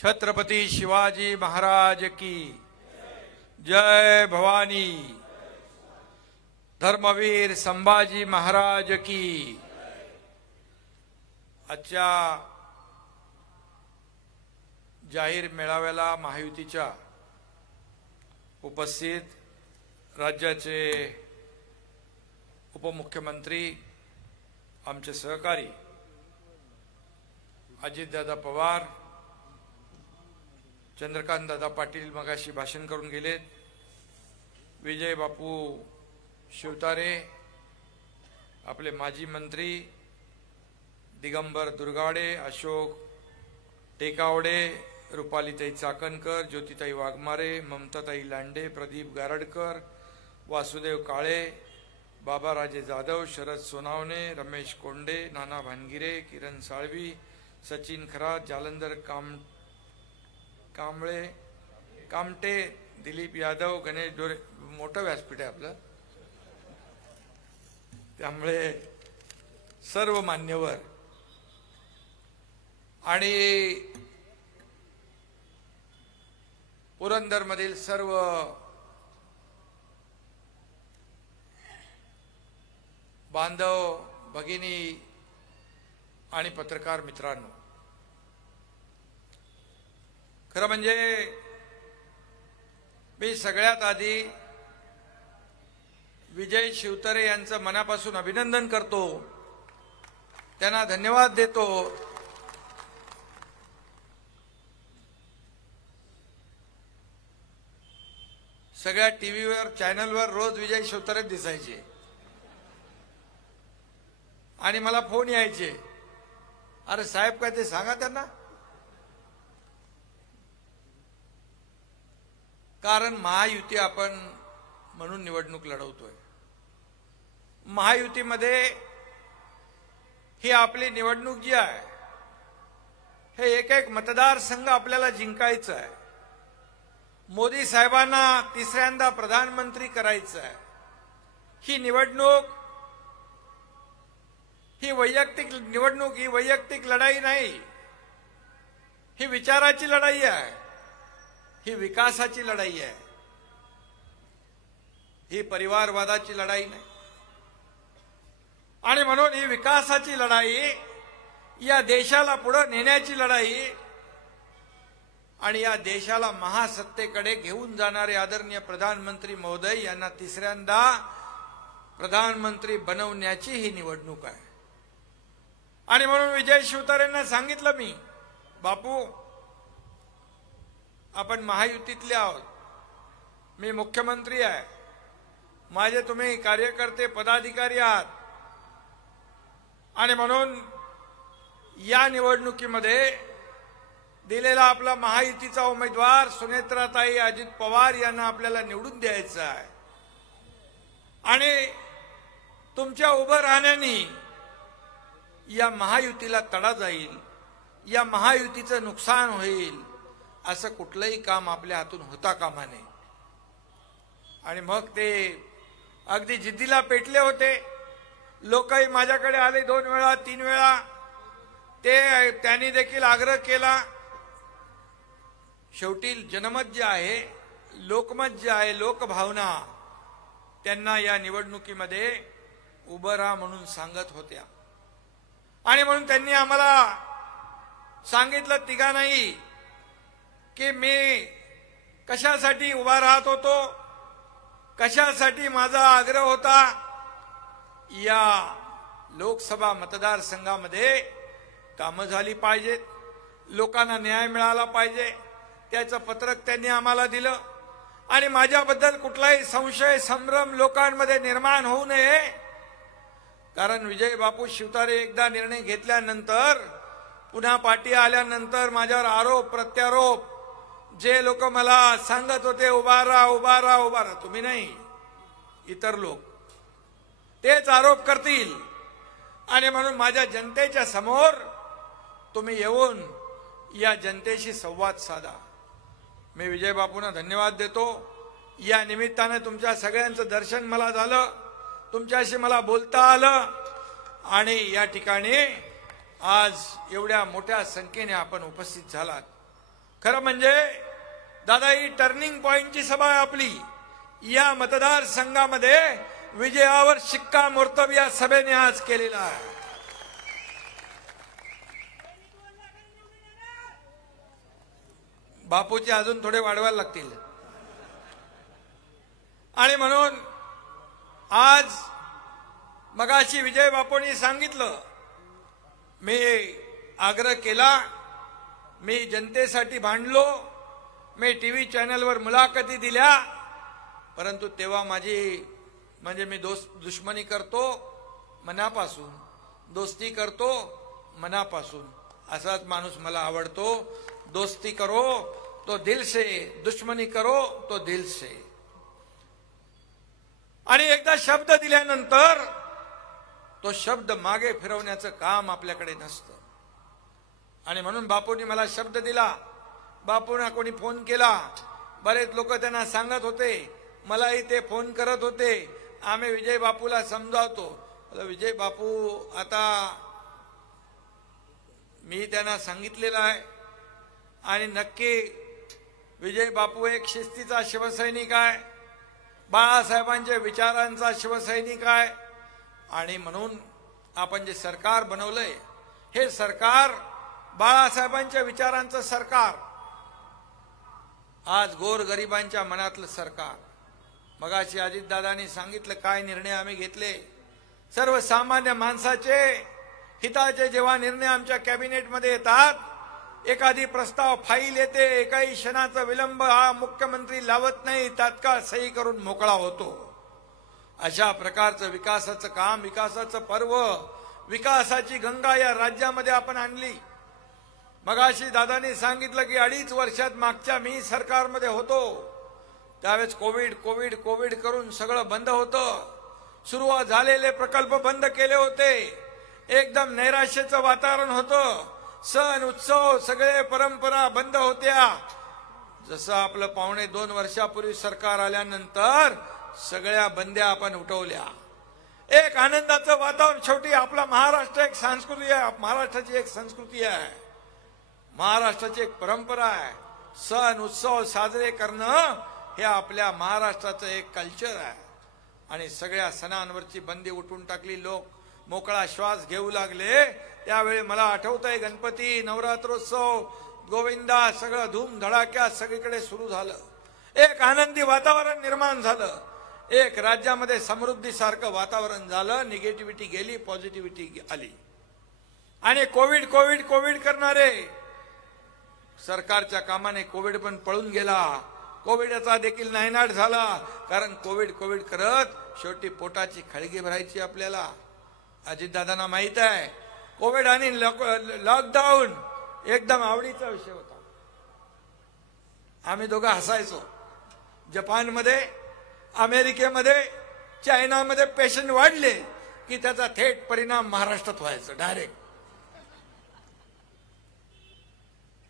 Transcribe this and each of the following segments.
छत्रपती शिवाजी महाराज की जय भवानी। धर्मवीर संभाजी महाराज की। आजच्या जाहीर मेळाव्याला महायुतीच्या उपस्थित राज्याचे उपमुख्यमंत्री आमचे सहकारी अजितदादा पवार, चंद्रकांतदादा पाटील मगाशी भाषण करून गेलेत, विजय बापू शिवतारे, आपले माजी मंत्री दिगंबर दुर्गावडे, अशोक टेकावडे, रुपालीताई चाकणकर, ज्योतिताई वाघमारे, ममताताई लांडे, प्रदीप गारडकर, वासुदेव काळे, बाबाराजे जाधव, शरद सोनावणे, रमेश कोंडे, नाना भानगिरे, किरण साळवी, सचिन खरात, जालंधर कांबळे, कामटे, दिलीप यादव, गणेश डोरे, मोठं व्यासपीठ आहे आपलं, त्यामुळे सर्व मान्यवर आणि पुरंदरमधील सर्व बांधव भगिनी आणि पत्रकार मित्रांनो, खरं म्हणजे मी सगळ्यात आधी विजय शिवतारे यांचं मनापासून अभिनंदन करतो, त्यांना धन्यवाद देतो। सगळ्या टीव्हीवर चॅनलवर रोज विजय शिवतारे दिसायचे आणि मला फोन यायचे, अरे साहेब काय ते सांगा त्यांना, कारण महायुती आपण म्हणून निवडणूक लढवतोय। महायुतीमध्ये ही आपली निवडणूक जी आहे, हे एक एक मतदारसंघ आपल्याला जिंकायचं आहे। मोदी साहेबांना तिसऱ्यांदा प्रधानमंत्री करायचं आहे। ही निवडणूक, ही वैयक्तिक निवडणूक, ही वैयक्तिक लढाई नाही, ही विचाराची लढाई आहे, ही विकासाची लढाई आहे, ही परिवारवादाची लढाई नाही। आणि म्हणून ही विकासाची लढाई, या देशाला पुढे नेण्याची लढाई आणि या देशाला महासत्तेकडे घेऊन जाणारे आदरणीय प्रधानमंत्री महोदय यांना तिसऱ्यांदा प्रधानमंत्री बनवण्याची ही निवडणूक आहे। आणि म्हणून विजय शिवतारेंना सांगितलं मी, बापू आपण महायुतीतले आहोत, मी मुख्यमंत्री आहे, माझे तुम्ही कार्यकर्ते पदाधिकारी आहात, आणि म्हणून या निवडणुकीमध्ये दिलेला आपला महायुतीचा उमेदवार सुनेत्राताई अजित पवार यांना आपल्याला निवडून द्यायचं आहे। आणि तुमच्या उभं राहण्याने या महायुतीला तडा जाईल, या महायुतीचं नुकसान होईल, असं कुठलंही काम आपल्या हातून होता कामा नये। आणि मग ते अगदी जिद्दीला पेटले होते, लोकही माझ्याकडे आले 2 वेळा 3 वेळा, त्यांनी देखील आग्रह केला। शेवटी जनमत जे आहे, लोकमत जे आहे, लोकभावना त्यांना या निवडणुकीमध्ये उभं राहा म्हणून सांगत होत्या। आणि म्हणून त्यांनी आम्हाला सांगितलं तिघांनाही की मी कशासाठी उभा राहत होतो, कशासाठी माझा आग्रह होता, या लोकसभा मतदारसंघामध्ये कामं झाली पाहिजेत, लोकांना न्याय मिळाला पाहिजे, त्याचं पत्रक त्यांनी आम्हाला दिलं। आणि माझ्याबद्दल कुठलाही संशय संभ्रम लोकांमध्ये निर्माण होऊ नये, कारण विजय बापू शिवतारे एकदा निर्णय घेतल्यानंतर, पुन्हा पाठी आल्यानंतर माझ्यावर आरोप प्रत्यारोप, जे लोक मला सांगत होते उभा राहा उभा राहा उभा राहा, तुम्ही नाही इतर लोक तेच आरोप करतील। आणि म्हणून माझ्या जनतेच्या समोर तुम्ही येऊन या जनतेशी संवाद साधा। मी विजय बापूंना धन्यवाद देतो। या निमित्ताने तुमच्या सगळ्यांचं दर्शन मला झालं, तुमच्याशी मला बोलता आलं, आणि या ठिकाणी आज एवढ्या मोठ्या संख्येने आपण उपस्थित झालात। खरं म्हणजे दादा ही टर्निंग पॉइंटची सभा आहे आपली. या मतदारसंघामध्ये विजयावर शिक्कामोर्तब या सभेने आज केलेला आहे. बापूचे अजून थोडे वाढवायला लागतील. आणि म्हणून आज मगाशी विजय बापूंनी सांगितलं, मी आग्रह केला, मी जनतेसाठी भांडलो, मी टीव्ही चॅनलवर मुलाखती दिल्या, परंतु तेव्हा माझी म्हणजे मी दुश्मनी करतो मनापासून, दोस्ती करतो मनापासून. असाच माणूस मला आवडतो. दोस्ती करो तो दिल से, दुश्मनी करो तो दिल से. आणि एकदा शब्द दिल्यानंतर तो शब्द मागे फिरवण्याचं काम आपल्याकडे नसतं. आणि म्हणून बापूंनी मला शब्द दिला. बापूंना कोणी फोन केला, बरेच लोक त्यांना सांगत होते, मलाही ते फोन करत होते, आम्ही विजय बापूला समजावतो. विजय बापू आता मी त्यांना सांगितलेलं आहे आणि नक्की विजय बापू एक शिस्तीचा शिवसैनिक आहे, बाळासाहेबांच्या विचारांचा शिवसैनिक आहे. आणि म्हणून आपण जे सरकार बनवलंय हे सरकार बाळासाहेबांच्या विचारांचं सरकार, आज गोरगरिबांच्या मनातलं सरकार. मगाशी अजितदादांनी सांगितलं काय निर्णय आम्ही घेतले. सर्वसामान्य माणसाचे हिताचे जेव्हा निर्णय आमच्या कॅबिनेटमध्ये येतात, एखादी प्रस्ताव फाईल येते, एकाही क्षणाचा विलंब हा मुख्यमंत्री लावत नाही, तात्काळ सही करून मोकळा होतो. अशा प्रकारचं विकासाचं काम, विकासाचं पर्व, विकासाची गंगा या राज्यामध्ये आपण आणली. मगाशी दादांनी सांगितलं की 2.5 वर्षात मागच्या मी सरकारमध्ये होतो त्यावेळेस कोविड करून सगळं बंद होतं. सुरुवात झालेले प्रकल्प बंद केले होते. एकदम नैराश्याचं वातावरण होतं. सण उत्सव सगळे परंपरा बंद होत्या. जसं आपलं 2.5 वर्षापूर्वी सरकार आल्यानंतर सगळ्या बंद्या आपण उठवल्या. एक आनंदाचं वातावरण. शेवटी आपला महाराष्ट्र एक संस्कृती आहे, महाराष्ट्राची एक संस्कृती आहे, महाराष्ट्राची एक परंपरा आहे. सण उत्सव साजरे करणं हे आपल्या महाराष्ट्राचं एक कल्चर आहे. आणि सगळ्या सणांवरची बंदी उठून टाकली. लोक मोकळा श्वास घेऊ लागले. त्यावेळी मला आठवतंय गणपती, नवरात्रोत्सव, गोविंदा सगळं धूमधडाक्यात सगळीकडे सुरू झालं. एक आनंदी वातावरण निर्माण झालं. एक राज्यामध्ये समृद्धीसारखं वातावरण झालं. निगेटिव्हिटी गेली, पॉझिटिव्हिटी आली. आणि कोविड करणारे सरकारच्या कामाने कोविड पण पळून गेला. कोविडचा देखील नायनाट झाला. कारण कोविड करत शेवटी पोटाची खळगी भरायची आपल्याला. अजितदादांना माहित आहे कोविड आणि लॉकडाऊन एकदम आवडीचा विषय होता. आम्ही दोघं हसायचो. जपानमध्ये, अमेरिकेमध्ये, चायनामध्ये पेशंट वाढले की त्याचा थेट परिणाम महाराष्ट्रात व्हायचा डायरेक्ट.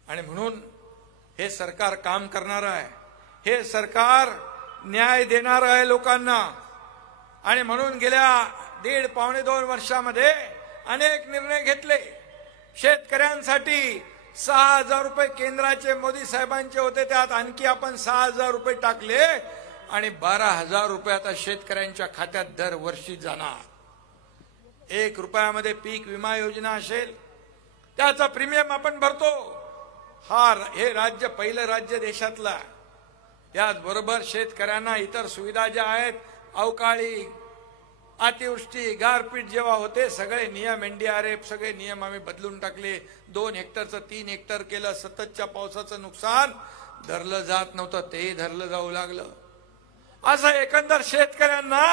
आणि म्हणून हे सरकार काम करणार आहे. हे सरकार न्याय देणार आहे लोकांना. आणि म्हणून गेल्या 1.5-2 वर्षामध्ये अनेक निर्णय घेतले. शेतकऱ्यांसाठी 6,000 रुपये केंद्राचे मोदी साहेबांचे होते, त्यात आणखी आपण 6,000 रुपये टाकले आणि 12,000 रुपये आता शेतकऱ्यांच्या खात्यात दरवर्षी जाणार. 1 रुपयामध्ये पीक विमा योजना असेल, त्याचा प्रीमियम आपण भरतो. हे राज्य पहिलं राज्य देशातलं. त्याचबरोबर शेतकऱ्यांना इतर सुविधा ज्या आहेत, अवकाळी, अतिवृष्टी, गारपीट जेव्हा होते, सगळे नियम NDRF सगळे नियम आम्ही बदलून टाकले. 2 हेक्टरचं 3 हेक्टर केलं. सततच्या पावसाचं नुकसान धरलं जात नव्हतं, ते धरलं जाऊ लागलं. असं एकंदर शेतकऱ्यांना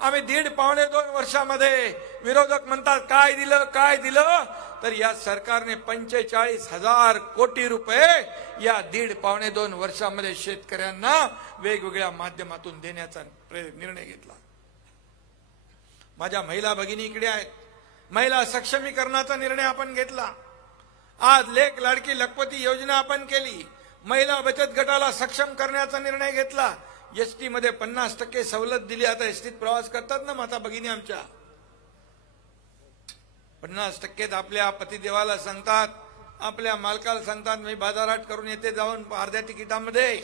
आम्ही 1.5-2 वर्षामध्ये, विरोधक म्हणतात काय दिलं, तर या सरकारने 45,000 कोटी रुपये या 1.5-2 वर्षामध्ये शेतकऱ्यांना वेगवेगळ्या माध्यमातून देण्याचा निर्णय घेतला. माझ्या महिला भगिनी इकडे आहेत. महिला सक्षमीकरणाचा निर्णय आपण घेतला. आज लेक लाडकी लखपती योजना आपण केली. महिला बचत गटाला सक्षम करण्याचा निर्णय घेतला. एसटी मध्ये 50% सवलत दिली. आता एसटीत प्रवास करतात ना माता भगिनी आमच्या, 50% आपल्या पतिदेवाला सांगतात आपल्या मालकाला सांगतात मी बाजारात करून येते जाऊन अर्ध्या तिकिटामध्ये,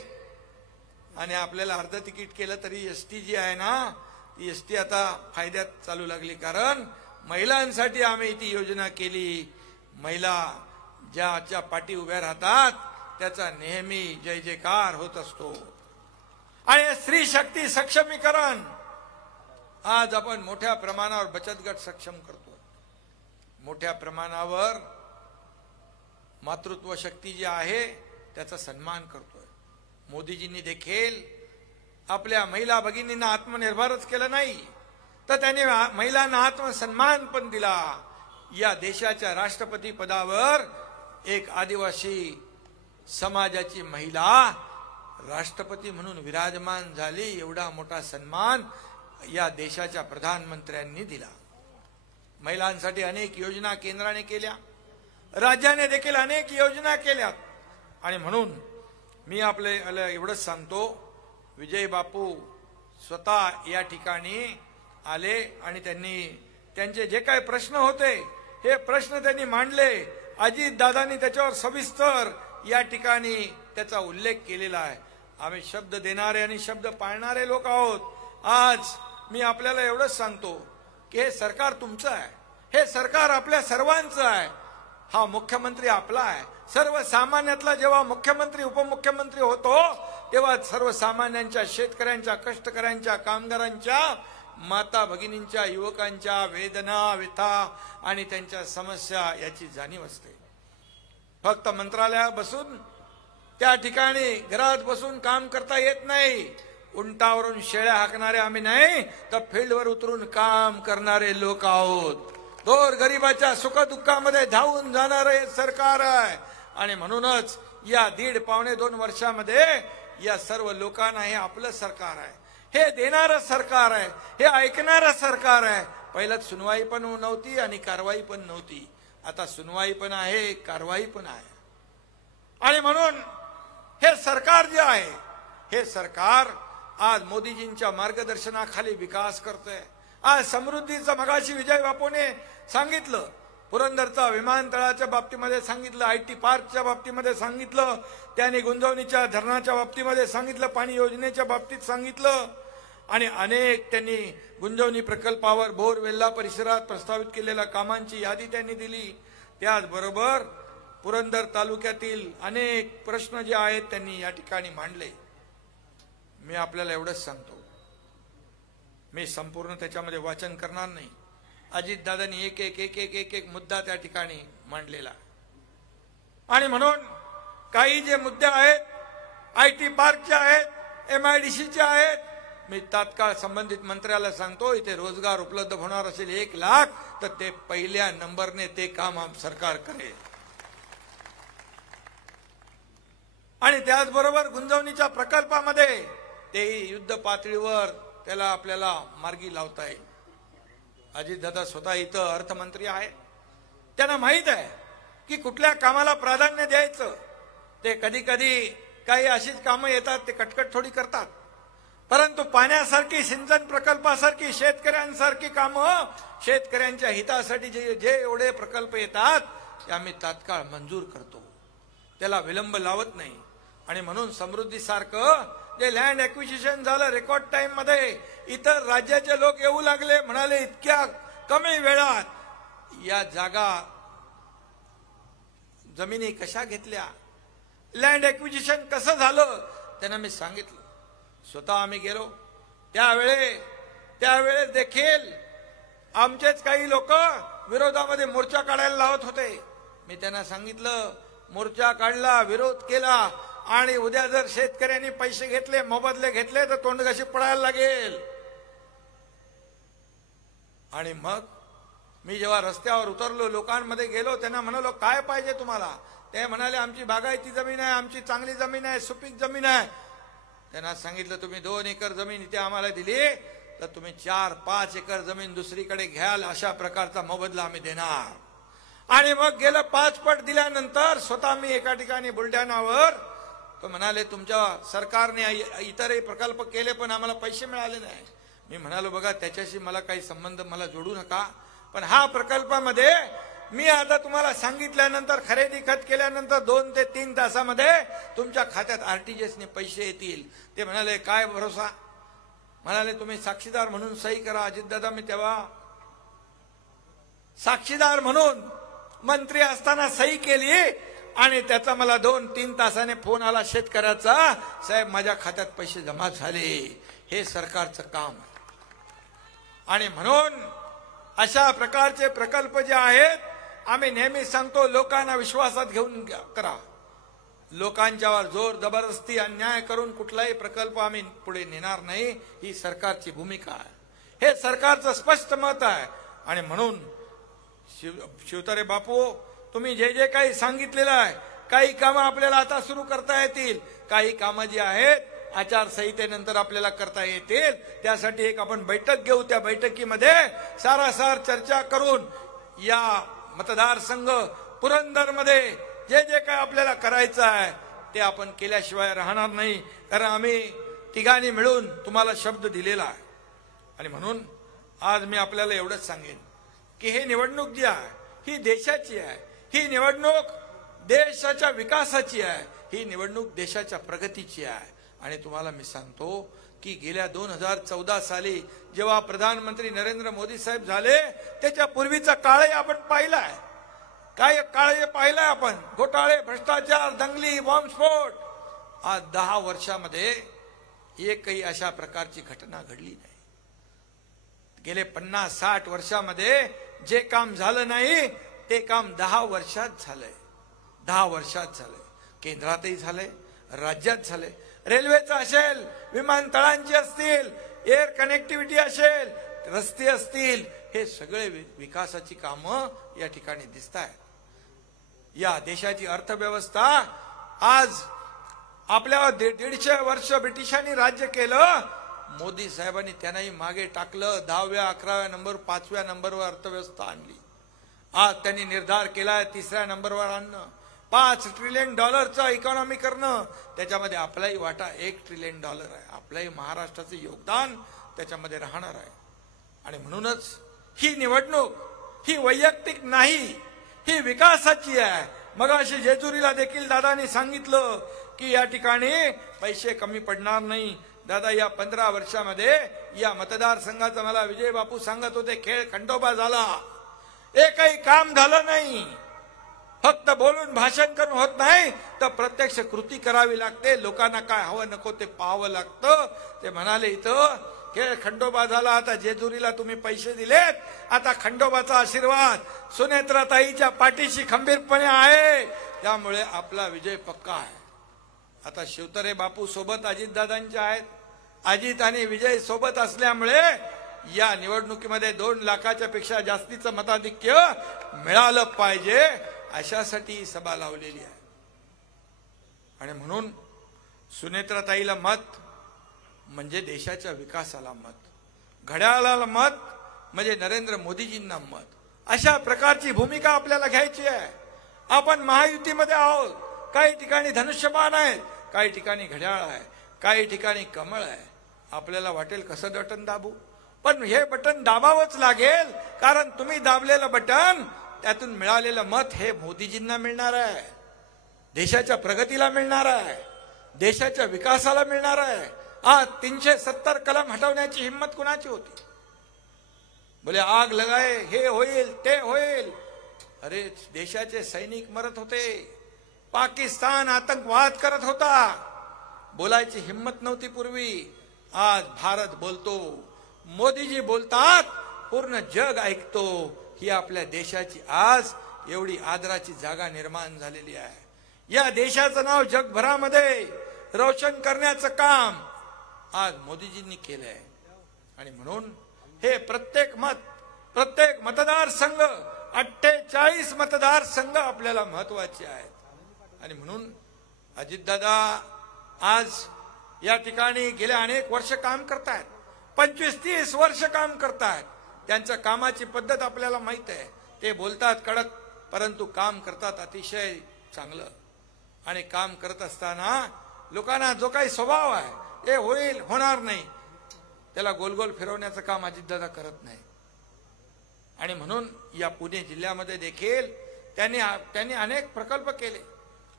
आणि आपल्याला अर्ध तिकीट केलं तरी एसटी जी आहे ना ती एसटी आता फायद्यात चालू लागली, कारण महिलांसाठी आम्ही ती योजना केली. महिला ज्याच्या पाठी उभ्या राहतात त्याचा नेहमी जय जयकार होत असतो. आणि स्त्री शक्ती सक्षमीकरण आज आपण मोठ्या प्रमाणावर बचत गट सक्षम करतो, मोठ्या प्रमाणावर मातृत्व शक्ती जी आहे त्याचा सन्मान करतोय. मोदीजींनी देखील आपल्या महिला भगिनींना आत्मनिर्भरच केलं नाही, तर त्यांनी महिलांना आत्मसन्मान पण दिला. या देशाच्या राष्ट्रपती पदावर एक आदिवासी समाजाची महिला राष्ट्रपती म्हणून विराजमान झाली. एवढा मोठा सन्मान या देशाच्या प्रधानमंत्र्यांनी दिला. महिलांसाठी अनेक योजना केंद्राने केल्या, राज्याने देखील अनेक योजना केल्या. आणि म्हणून मी आपल्याला एवढंच सांगतो, विजय बापू स्वतः या ठिकाणी आले आणि त्यांनी त्यांचे जे काही प्रश्न होते हे प्रश्न त्यांनी मांडले. अजित दादांनी त्याच्यावर सविस्तर या ठिकाणी त्याचा उल्लेख केलेला आहे. आम्ही शब्द देणारे आणि शब्द पाळणारे लोक आहोत. आज मी आपल्याला एवढंच सांगतो की हे सरकार तुमचं आहे, हे सरकार आपल्या सर्वांचं आहे. हा मुख्यमंत्री आपला आहे. सर्वसामान्यातला जेव्हा मुख्यमंत्री उपमुख्यमंत्री होतो तेव्हा सर्वसामान्यांच्या, शेतकऱ्यांच्या, कष्टकऱ्यांच्या, कामगारांच्या, माता भगिनींच्या, युवकांच्या वेदना, व्यथा आणि त्यांच्या समस्या याची जाणीव असते. फक्त मंत्रालयात बसून त्या ठिकाणी घरात बसून काम करता येत नाही. उंटावरून शेळ्या हाकणारे आम्ही नाही, तर फील्डवर उतरून काम करणारे लोक आहोत. गोर गरिबाच्या सुखदुःखामध्ये धावून जाणारे सरकार आहे. आणि म्हणूनच या 1.5-2 वर्षामध्ये या सर्व लोकांना हे आपलं सरकार आहे, हे देणारं सरकार आहे, हे ऐकणारं सरकार आहे. पहिल्याच सुनवाई पण नव्हती आणि कारवाई पण नव्हती. आता सुनवाई पण आहे, कारवाई पण आहे. आणि म्हणून हे सरकार जे आहे, हे सरकार आज मोदीजींच्या मार्गदर्शनाखाली विकास करतोय. आज समृद्धीचं मगाशी विजय बापूने सांगितलं, पुरंदरचा विमानतळाच्या बाबतीमध्ये सांगितलं, IT पार्कच्या बाबतीमध्ये सांगितलं, त्याने गुंजवणीच्या धरणाच्या बाबतीमध्ये सांगितलं, पाणी योजनेच्या बाबतीत सांगितलं. आणि अनेक त्यांनी गुंजवणी प्रकल्पावर बोरवेल्ला परिसरात प्रस्तावित केलेल्या कामांची यादी त्यांनी दिली. त्याचबरोबर पुरंदर तालुक्यातील अनेक प्रश्न जे आहेत त्यांनी या ठिकाणी मांडले. मी आपल्याला एवढंच सांगतो, मी संपूर्ण त्याच्यामध्ये वाचन करणार नाही. अजितदादांनी एक एक एक एक एक एक मुद्दा त्या ठिकाणी मांडलेला. आणि म्हणून काही जे मुद्दे आहेत IT पार्कचे आहेत, MIDCचे आहेत, मी तात्काळ संबंधित मंत्र्याला सांगतो, इथे रोजगार उपलब्ध होणार असेल 1 लाख तर ते पहिल्या नंबरने ते काम सरकार करेल. आणि त्याचबरोबर गुंजवणीच्या प्रकल्पामध्ये तेही युद्ध पातळीवर त्याला आपल्याला मार्गी लावता येईल. अजितदादा स्वतः इथं अर्थमंत्री आहेत, त्यांना माहित आहे की कुठल्या कामाला प्राधान्य द्यायचं. ते कधी कधी काही अशीच कामं येतात, ते कटकट थोडी करतात, परंतु पाण्यासारखी, सिंचन प्रकल्पासारखी, शेतकऱ्यांसारखी कामं, शेतकऱ्यांच्या हितासाठी जे एवढे प्रकल्प येतात ते आम्ही तात्काळ मंजूर करतो, त्याला विलंब लावत नाही. आणि म्हणून समृद्धीसारखं जे लँड ॲक्विजिशन झालं रेकॉर्ड टाइम मध्ये, इतर राज्याचे लोक येऊ लागले, म्हणाले इतक्या कमी वेळात या जागा जमिनी कशा घेतल्या, लँड ॲक्विजिशन कसं झालं, त्यांना मी सांगितलं. स्वतः आम्ही गेलो त्यावेळेस देखील आमचेच काही लोक विरोधामध्ये मोर्चा काढायला लावत होते. मी त्यांना सांगितलं, मोर्चा काढला, विरोध केला, आणि उद्या जर शेतकऱ्यांनी पैसे घेतले, मोबदले घेतले तर तोंडघशी पडायला लागेल. आणि मग मी जेव्हा रस्त्यावर उतरलो, लोकांमध्ये गेलो, त्यांना म्हणालो काय पाहिजे तुम्हाला. ते म्हणाले आमची बागायती जमीन आहे, आमची चांगली जमीन आहे, सुपीक जमीन आहे. त्यांना सांगितलं तुम्ही 2 एकर जमीन इथे आम्हाला दिली तर तुम्ही 4-5 एकर जमीन दुसरीकडे घ्याल, अशा प्रकारचा मोबदला आम्ही देणार. आणि मग गेलं 5 पट दिल्यानंतर स्वतः मी एका ठिकाणी बुलढाण्यावर, तो म्हणाले तुमच्या सरकारने इतरही प्रकल्प केले पण आम्हाला पैसे मिळाले नाही. मी म्हणालो बघा त्याच्याशी मला काही संबंध, मला जोडू नका, पण हा प्रकल्पामध्ये मी आता तुम्हाला सांगितल्यानंतर खरेदी खत केल्यानंतर 2 ते 3 तासामध्ये तुमच्या खात्यात आरटीजीएसने पैसे येतील. ते म्हणाले काय भरोसा. म्हणाले तुम्ही साक्षीदार म्हणून सही करा. अजितदादा मी तेव्हा साक्षीदार म्हणून मंत्री असताना सही केली आणि त्याचा मला 2-3 तासाने फोन आला शेतकऱ्याचा, साहेब माझ्या खात्यात पैसे जमा झाले. हे सरकारचं काम आहे. आणि म्हणून अशा प्रकारचे प्रकल्प जे आहेत आम्ही नेहमी सांगतो लोकांना विश्वासात घेऊन करा. लोकांच्यावर जोर जबरदस्ती अन्याय करून कुठलाही प्रकल्प आम्ही पुढे नेणार नाही. ही सरकारची भूमिका आहे. हे सरकारचं स्पष्ट मत आहे. आणि म्हणून शिवतारे बापू तुम्ही जे जे काही सांगितलेलं आहे, काही कामं आपल्याला आता सुरू करता येतील, काही कामं जी आहेत आचारसंहितेनंतर आपल्याला करता येतील. त्यासाठी एक आपण बैठक घेऊ. त्या बैठकीमध्ये सारासार चर्चा करून या मतदारसंघ पुरंदरमध्ये जे जे काही आपल्याला करायचं आहे ते आपण केल्याशिवाय राहणार नाही. कारण आम्ही तिघांनी मिळून तुम्हाला शब्द दिलेला आहे. आणि म्हणून आज मी आपल्याला एवढंच सांगेन की हे निवडणूक जी आहे ही देशाची आहे. ही निवडणूक देशाच्या विकासाची आहे. ही निवडणूक देशाच्या प्रगतीची आहे. आणि तुम्हाला मी सांगतो की गेल्या 2014 साली जेव्हा प्रधानमंत्री नरेंद्र मोदी साहेब झाले त्याच्या पूर्वीचा काळही आपण पाहिलाय. काय काळ पाहिलाय आपण. घोटाळे, भ्रष्टाचार, दंगली, बॉम्बस्फोट. आज 10 वर्षामध्ये एकही अशा प्रकारची घटना घडली नाही. गेले 50-60 वर्षामध्ये जे काम झालं नाही ते काम 10 वर्षात झालंय. 10 वर्षात झालंय. केंद्रातही झालंय, राज्यात झालंय. रेल्वेचं असेल, विमानतळांची असतील, एअर कनेक्टिव्हिटी असेल, रस्ते असतील, हे सगळे विकासाची कामं या ठिकाणी दिसत आहेत. या देशाची अर्थव्यवस्था आज आपल्यावर 150 वर्ष ब्रिटिशांनी राज्य केलं. मोदी साहेबांनी त्यांनाही मागे टाकलं. 10व्या, 11व्या नंबर, 5व्या नंबरवर अर्थव्यवस्था आणली. आज त्यांनी निर्धार केलाय 3ऱ्या नंबरवर आणणं. $5 ट्रिलियन इकॉनॉमी करणं. त्याच्यामध्ये आपलाही वाटा $1 ट्रिलियन आहे. आपल्याही महाराष्ट्राचं योगदान त्याच्यामध्ये राहणार आहे. आणि म्हणूनच ही निवडणूक ही वैयक्तिक नाही, ही विकासाची आहे. मगाशी जेजुरीला देखील दादांनी सांगितलं की या ठिकाणी पैसे कमी पडणार नाही. दादा या 15 वर्षामध्ये या मतदारसंघाचा मला विजय बापू सांगत होते खेळ खंडोबा झाला. एकही काम झालं नाही. फक्त बोलून भाषण करून होत नाही तर प्रत्यक्ष कृती करावी लागते. लोकांना काय हवं नको ते पाहावं लागतं. ते म्हणाले इथं खेळ खंडोबा झाला. आता जेजुरीला तुम्ही पैसे दिलेत, आता खंडोबाचा आशीर्वाद सुनेत्राताईच्या पाठीशी खंबीरपणे आहे. त्यामुळे आपला विजय पक्का आहे. आता शिवतारे बापू सोबत अजितदादांच्या आहेत. अजित आणि विजय सोबत असल्यामुळे या निवडणुकीमध्ये 2 लाखाच्या पेक्षा जास्तीचं मताधिक्य मिळालं पाहिजे अशासाठी ही सभा लावलेली आहे. आणि म्हणून सुनेत्राताईला मत म्हणजे देशाच्या विकासाला मत, घड्याळाला मत म्हणजे नरेंद्र मोदीजींना मत. अशा प्रकारची भूमिका आपल्याला घ्यायची आहे. आपण महायुतीमध्ये आहोत. काही ठिकाणी धनुष्यबाण आहे, काही ठिकाणी घड्याळ आहे, काही ठिकाणी कमळ आहे. आपल्याला वाटेल कसं बटन दाबू, पण हे बटन दाबावंच लागेल. कारण तुम्ही दाबलेलं बटन त्यातून मिळालेलं मत हे मोदीजींना मिळणार आहे, देशाच्या प्रगतीला मिळणार आहे, देशाच्या विकासाला मिळणार आहे. आज 370 कलम हटवण्याची हिंमत कुणाची होती. बोले आग लगाए, हे होईल ते होईल. अरे देशाचे सैनिक मरत होते. पाकिस्तान आतंकवाद करत होता. बोलायची हिंमत नव्हती पूर्वी. आज भारत बोलतो, मोदीजी बोलतात, पूर्ण जग ऐकतो. ही आपल्या देशाची आज एवढी आदराची जागा निर्माण झालेली आहे. या देशाचं नाव जगभरामध्ये रोशन करण्याचं काम आज मोदीजींनी केलंय. आणि म्हणून हे प्रत्येक मतदारसंघ 48 मतदारसंघ आपल्याला महत्वाचे आहेत. आणि म्हणून अजितदादा आज या ठिकाणी गेल्या अनेक वर्ष काम करतायत. 25-30 वर्ष काम करतायत. त्यांच्या कामाची पद्धत आपल्याला माहित आहे. ते बोलतात कडक परंतु काम करतात अतिशय चांगलं. आणि काम करत असताना लोकांना जो काही स्वभाव आहे हे होईल होणार नाही त्याला गोल गोल फिरवण्याचं काम अजितदादा करत नाही. आणि म्हणून या पुणे जिल्ह्यामध्ये देखील त्यांनी अनेक प्रकल्प केले.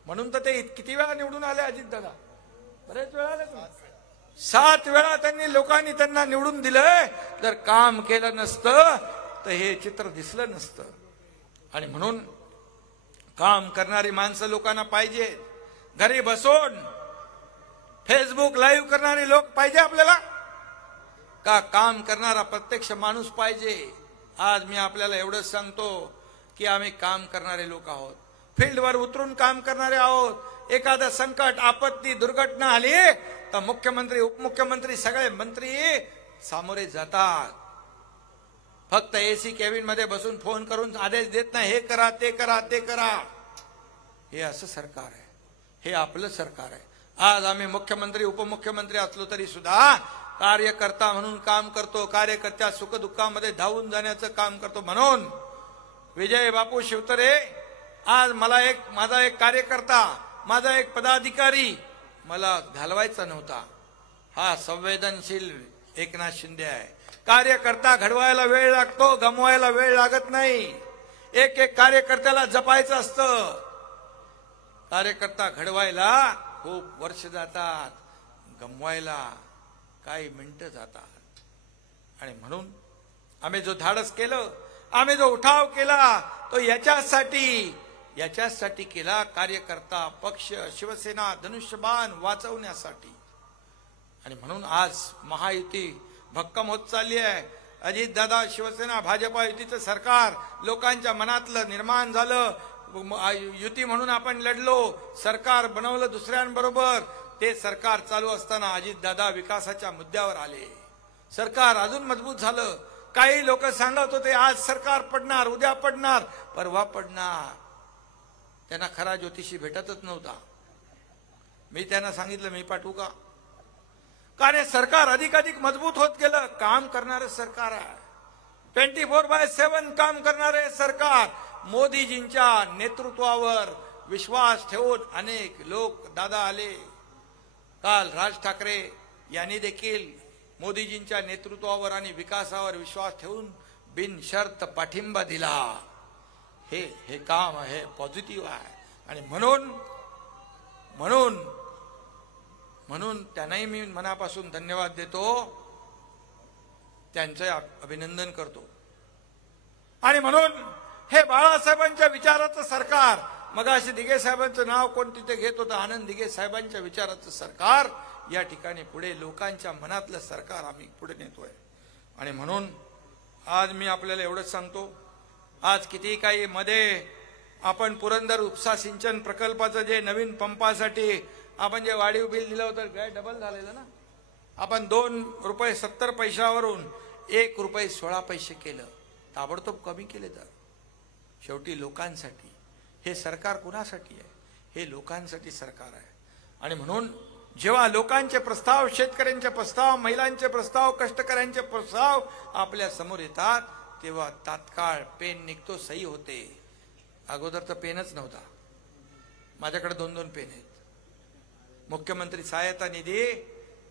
म्हणून तर ते किती वेळा निवडून आले अजितदादा? बरेच वेळा आले. 7 वेळा लोकांनी त्यांना निवडून दिलंय. जर काम केलं नसतं तर हे चित्र दिसलं नसतं. आणि म्हणून काम करणारी माणसं लोकांना पाहिजे. घरी बसून फेसबुक लाईव्ह करणारे लोक पाहिजे आपल्याला का काम करणारा प्रत्यक्ष माणूस पाहिजे? आज मी आपल्याला एवढंच सांगतो की आम्ही काम करणारे लोक आहोत. फील्डवर उतरून काम करणारे आहोत. एखादं संकट, आपत्ती, दुर्घटना आली तर मुख्यमंत्री, उपमुख्यमंत्री, सगळे मंत्री सामोरे जातात. फक्त एसी केबिन मध्ये बसून फोन करून आदेश देत नाही, हे करा, ते करा, ते करा. हे असं सरकार आहे. हे आपलं सरकार आहे. आज आम्ही मुख्यमंत्री, उपमुख्यमंत्री असलो तरी सुद्धा कार्यकर्ता म्हणून काम करतो. कार्यकर्त्या सुखदुःखामध्ये धावून जाण्याचं काम करतो. म्हणून विजय बापू शिवतरे, आज माझा एक कार्यकर्ता, माझा एक पदाधिकारी मला घालवायचा नव्हता. हा संवेदनशील एकनाथ शिंदे आहे. कार्यकर्ता घडवायला वेळ लागतो, गमवायला वेळ लागत नाही. एक एक कार्यकर्त्याला जपायचं असतं. कार्यकर्ता घडवायला खूप वर्ष जातात, गमवायला काही मिनिटं जातात. आणि म्हणून आम्ही जो धाडस केलं, आम्ही जो उठाव केला तो याच्यासाठी केला. कार्यकर्ता, पक्ष, शिवसेना, धनुष्यबाण वाचवण्यासाठी. आणि म्हणून आज महायुती भक्कम होत चालली आहे. अजितदादा, शिवसेना, भाजपा युतीचं सरकार लोकांच्या मनातलं निर्माण झालं. युती म्हणून आपण लढलो, सरकार बनवलं दुसऱ्यांबरोबर. ते सरकार चालू असताना अजितदादा विकासाच्या मुद्द्यावर आले. सरकार अजून मजबूत झालं. काही लोक सांगत होते आज सरकार पडणार, उद्या पडणार, परवा पडणार. त्यांना खरा ज्योतिषी भेटतच नव्हता. मी त्यांना सांगितलं, मी पाठवू का? कारण सरकार अधिकाधिक मजबूत होत गेलं. काम करणारे सरकार आहे. 24/7 काम करणारे सरकार. मोदीजींच्या नेतृत्वावर विश्वास ठेवून अनेक लोक दादा आले. काल राज ठाकरे यांनी देखील मोदीजींच्या नेतृत्वावर आणि विकासावर विश्वास ठेवून बिनशर्त पाठिंबा दिला. हे काम आहे, पॉझिटिव्ह आहे. आणि म्हणून त्यांनाही मी मनापासून धन्यवाद देतो, त्यांचे अभिनंदन करतो. आणि म्हणून हे बाळासाहेबांच्या विचाराचं सरकार, मगाशी दिघे साहेबांचं नाव कोण तिथे घेत होतं, आनंद दिघे साहेबांच्या विचाराचं सरकार या ठिकाणी पुढे लोकांच्या मनातलं सरकार आम्ही पुढे नेतोय. आणि म्हणून आज मी आपल्याला एवढंच सांगतो, आज किती काही मध्ये आपण पुरंदर उपसा सिंचन प्रकल्पाचं जे नवीन पंपासाठी आपण जे वाढीव बिल दिलं होतं, काय डबल झालेलं ना. आपण ₹2.70 ₹1.16 केलं. ताबडतोब कमी केले. तर शेवटी लोकांसाठी हे सरकार कुणासाठी आहे? हे लोकांसाठी सरकार आहे. आणि म्हणून जेव्हा लोकांचे प्रस्ताव, शेतकऱ्यांचे प्रस्ताव, महिलांचे प्रस्ताव, कष्टकऱ्यांचे प्रस्ताव आपल्या समोर येतात तेव्हा तात्काळ पेन निघतो, सही होते. अगोदर तर पेनच नव्हता. माझ्याकडे 2-2 पेन आहेत. मुख्यमंत्री सहायता निधी,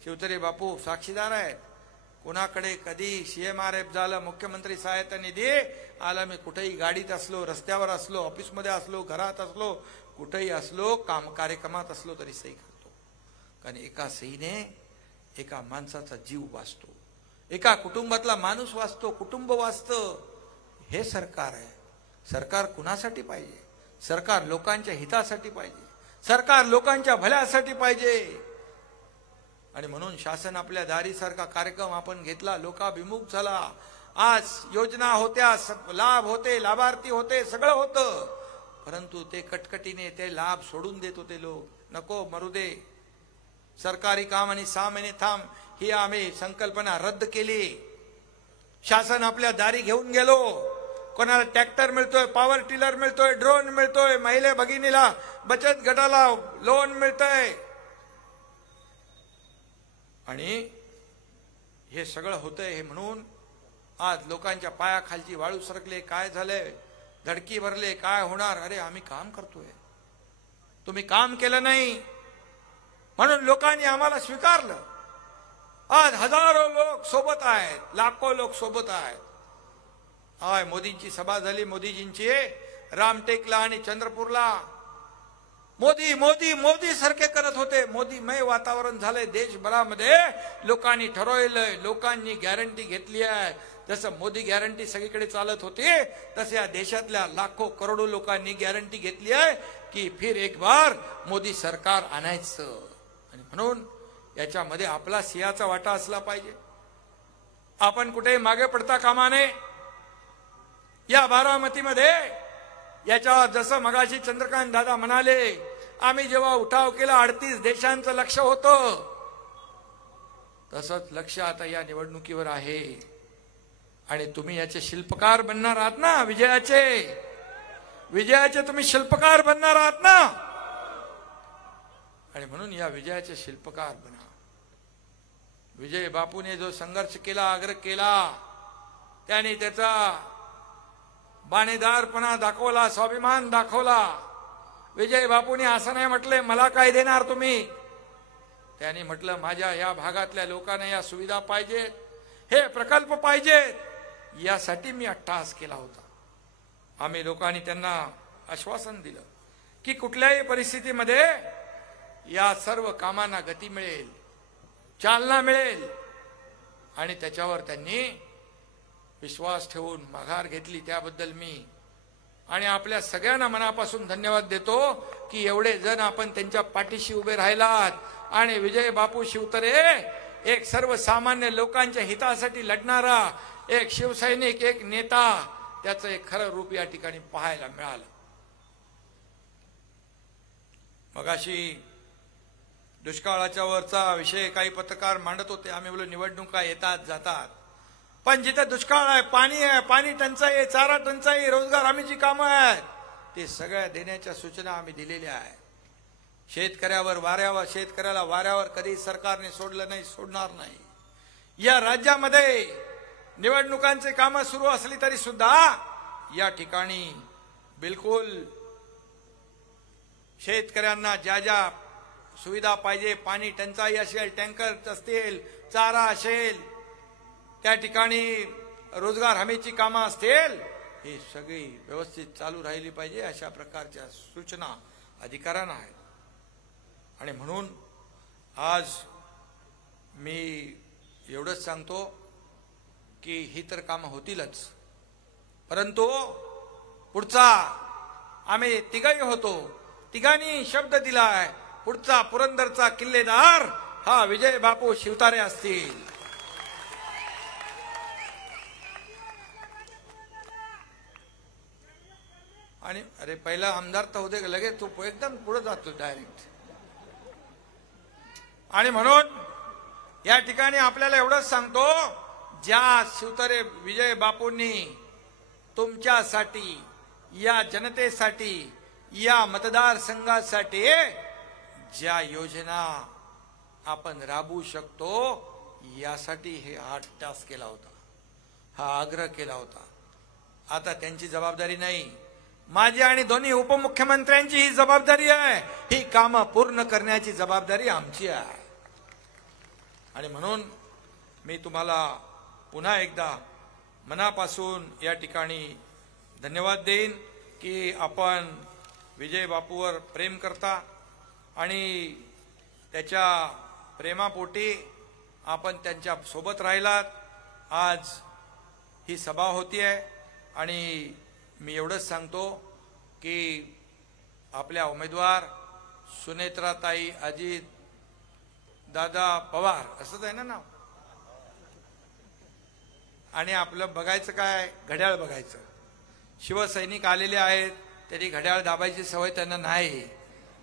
शिवतरे बापू साक्षीदार आहेत. कोणाकडे कधी CMRF झालं, मुख्यमंत्री सहायता निधी आला, मी कुठेही गाडीत असलो, रस्त्यावर असलो, ऑफिसमध्ये असलो, घरात असलो, कुठेही असलो, कार्यक्रमात असलो तरी सही करतो. कारण एका सहीने एका माणसाचा जीव वाचतो, एका कुटुंबातला माणूस वाचतो, कुटुंब वाचतं. हे सरकार आहे. सरकार कुणासाठी पाहिजे? सरकार लोकांच्या हितासाठी पाहिजे. सरकार लोकांच्या भल्यासाठी पाहिजे. आणि म्हणून शासन आपल्या दारीसारखा कार्यक्रम आपण घेतला, लोकाभिमुख झाला. आज योजना होत्या, लाभ होते, लाभार्थी होते, सगळं होतं. परंतु ते कटकटीने ते लाभ सोडून देत होते लोक. नको, मरू दे, सरकारी काम आणि 6 महिने थांब, ही आम्ही संकल्पना रद्द केली. शासन आपल्या दारी घेऊन गेलो. कोणाला ट्रॅक्टर मिळतोय, पॉवर टिलर मिळतोय, ड्रोन मिळतोय, महिला भगिनीला बचत गटाला लोन मिळतंय. आणि हे सगळं होतंय. हे म्हणून आज लोकांच्या पायाखालची वाळू सरकले. काय झालंय? धडकी भरले. काय होणार? अरे आम्ही काम करतोय, तुम्ही काम केलं नाही म्हणून लोकांनी आम्हाला स्वीकारलं. आज हजारो लोक सोबत आहेत, लाखो लोक सोबत आहेत. हाय, मोदींची सभा झाली, मोदीजींची रामटेकला आणि चंद्रपूरला. मोदी मोदी मोदी सारखे करत होते. मोदीमय वातावरण झालंय देशभरामध्ये. लोकांनी ठरवलंय, लोकांनी गॅरंटी घेतली आहे. जसं मोदी गॅरंटी सगळीकडे चालत होती, तसे या देशातल्या लाखो करोडो लोकांनी गॅरंटी घेतली आहे की फिर एक बार मोदी सरकार आणायचं. आणि म्हणून याच्यामध्ये आपला सिंहाचा वाटा असला पाहिजे. आपण कुठे मागे पडता कामा नये. या बारामतीमध्ये याच्या जसं मगाशी चंद्रकांत दादा म्हणाले, आम्ही जेव्हा उठाव केला 38 देशांचं लक्ष होतं, तसंच लक्ष आता या निवडणुकीवर आहे. आणि तुम्ही याचे शिल्पकार बनणार आहात ना. विजयाचे तुम्ही शिल्पकार बनणार आहात ना. आणि म्हणून या विजयाचे शिल्पकार बना. विजय बापूने जो संघर्ष केला, आग्रह केला, त्याने त्याचा बाणेदारपणा दाखवला, स्वाभिमान दाखवला. विजय बापूने असं नाही म्हटले मला काय देणार तुम्ही. त्यांनी म्हटलं माझ्या या भागातल्या लोकांना या सुविधा पाहिजेत, हे प्रकल्प पाहिजेत, यासाठी मी अट्टहास केला होता. आम्ही लोकांनी त्यांना आश्वासन दिलं की कुठल्याही परिस्थितीमध्ये या सर्व कामांना गती मिळेल, चालना मिळेल. आणि त्याच्यावर त्यांनी विश्वास ठेवून माघार घेतली. त्याबद्दल मी आणि आपल्या सगळ्यांना मनापासून धन्यवाद देतो की एवढे जण आपण त्यांच्या पाठीशी उभे राहिलात. आणि विजय बापू शिवतरे एक सर्वसामान्य लोकांच्या हितासाठी लढणारा एक शिवसैनिक, एक नेता, त्याचं एक खरं रूप या ठिकाणी पाहायला मिळालं. मगाशी दुष्काळाच्या वरचा विषय काही पत्रकार मांडत होते. आम्ही बोललो निवडणुका येतात जातात, पण जिथे दुष्काळ आहे, पाणी टंचाई आहे, चारा टंचाई, रोजगार हमीची कामं आहेत, ते सगळ्या देण्याच्या सूचना आम्ही दिलेल्या आहेत. शेतकऱ्याला वाऱ्यावर कधी सरकारने सोडलं नाही, सोडणार नाही. या राज्यामध्ये निवडणुकांचे कामं सुरू असली तरी सुद्धा या ठिकाणी बिलकुल शेतकऱ्यांना ज्या ज्या सुविधा पाहिजे, पाणी टंचाई असेल, टँकर असतील, चारा असेल, त्या ठिकाणी रोजगार हमीची कामं असतील, ही सगळी व्यवस्थित चालू राहिली पाहिजे, अशा प्रकारच्या सूचना अधिकाऱ्यांना आहेत. आणि म्हणून आज मी एवढंच सांगतो की ही तर कामं होतीलच, परंतु पुढचा आम्ही तिघही होतो, तिघांनी शब्द दिलाय, पुढचा पुरंदरचा किल्लेदार हा विजय बापू शिवतारे असतील. आणि अरे पहिला आमदार तर होते, लगेच तू एकदम पुढे जातो डायरेक्ट. आणि म्हणून या ठिकाणी आपल्याला एवढंच सांगतो, ज्या शिवतारे विजय बापूंनी तुमच्यासाठी, या जनतेसाठी, या मतदारसंघासाठी ज्या योजना आपण राबवू शकतो, यासाठी हा टास्क केला होता, हा आग्रह केला होता. आता त्यांची जबाबदारी नाही, माझी आणि दोन्ही उपमुख्यमंत्र्यांची ही जबाबदारी आहे. ही कामं पूर्ण करण्याची जबाबदारी आमची आहे. आणि म्हणून मी तुम्हाला पुन्हा एकदा मनापासून या ठिकाणी धन्यवाद देईन की आपण विजय बापूवर प्रेम करता आणि त्याच्या प्रेमापोटी आपण त्यांच्या सोबत राहिलात. आज ही सभा होतीये आणि मी एवढंच सांगतो की आपल्या उमेदवार सुनेत्राताई अजित दादा पवार, असंच आहे ना नाव, आणि आपलं बघायचं काय, घड्याळ बघायचं. शिवसैनिक आलेले आहेत, तरी घड्याळ दाबायची सवय त्यांना नाही,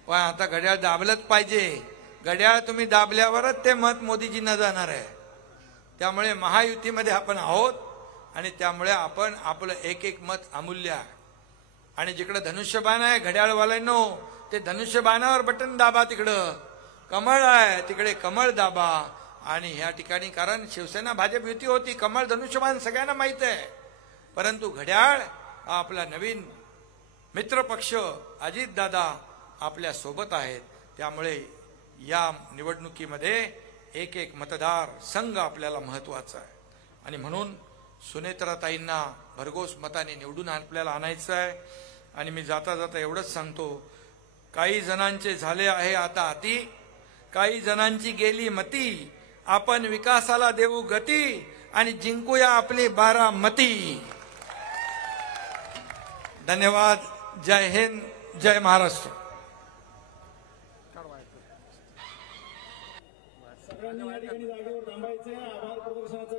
पण आता घड्याळ दाबलंच पाहिजे. घड्याळ तुम्ही दाबल्यावरच ते मत मोदीजींना जाणार आहे. त्यामुळे महायुतीमध्ये आपण आहोत आणि त्यामुळे आपण आपलं एक एक मत अमूल्य आहे. आणि जिकडे धनुष्यबाण आहे घड्याळवाल्यांनो, ते धनुष्यबाणावर बटन दाबा, तिकडं कमळ आहे तिकडे कमळ दाबा. आणि ह्या ठिकाणी कारण शिवसेना भाजप युती होती, कमळ धनुष्यबाण सगळ्यांना माहित आहे, परंतु घड्याळ हा आपला नवीन मित्रपक्ष अजितदादा आपल्या सोबत आहेत. त्यामुळे या निवडणुकीमध्ये एक एक मतदार संघ आपल्याला महत्वाचा आहे. आणि म्हणून सुनेत्राताईंना भरघोस मताने निवडून आपल्याला आणायचं आहे. आणि मी जाता जाता एवढंच सांगतो, काही जणांचे झाले आहे आता अति, काही जणांची गेली मती, आपण विकासाला देऊ गती आणि जिंकूया आपली बारामती. धन्यवाद. जय हिंद, जय महाराष्ट्र. सगळ्यांनी या ठिकाणी जागेवर थांबायचे. आभार प्रदर्शनाचं